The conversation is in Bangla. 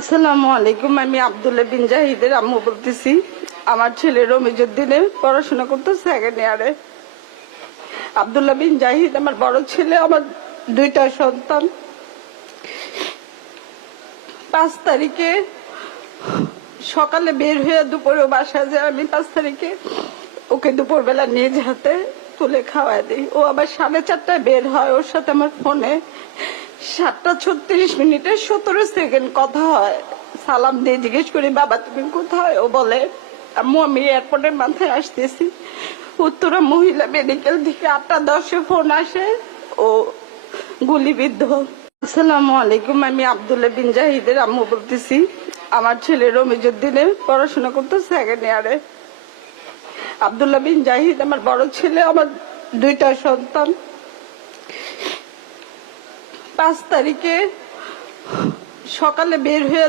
আসসালামু আলাইকুম। আমি আব্দুল্লাহ বিন জাহিদের আম্মু বলতেছি। আমার ছেলে রমিজউদ্দিনে পড়াশোনা করতো সেকেন্ড ইয়ারে। আব্দুল্লাহ বিন জাহিদ আমার বড় ছেলে। আমার দুইটা সন্তান। 5 তারিখে সকালে বের হয়ে দুপুরে বাসা যায়। আমি 5 তারিখে ওকে দুপুরবেলা নিজ হাতে তুলে খাওয়াই দিই। ও আবার 4:30টায় বের হয়। ওর সাথে আমার ফোনে 7:36 17 সেকেন্ড কথা হয়। সালাম দিয়ে জিজ্ঞেস করি, বাবা তুমি কোথায়? ও বলে, আম্মু আমি এয়ারপোর্টের মাথায় আসতেছি। উত্তরা মহিলা মেডিকেল থেকে 8:10-এ ফোন আসে, ও গুলিবিদ্ধ। আসসালামু আলাইকুম। আমি আব্দুল্লাহ বিন জাহিদের আম্মু বলতেছি। আমার ছেলে রমিজউদ্দিনে পড়াশোনা করতো সেকেন্ড ইয়ারে। আব্দুল্লাহ বিন জাহিদ আমার বড় ছেলে। আমার দুইটা সন্তান। 5 তারিখে সকালে বের হয়ে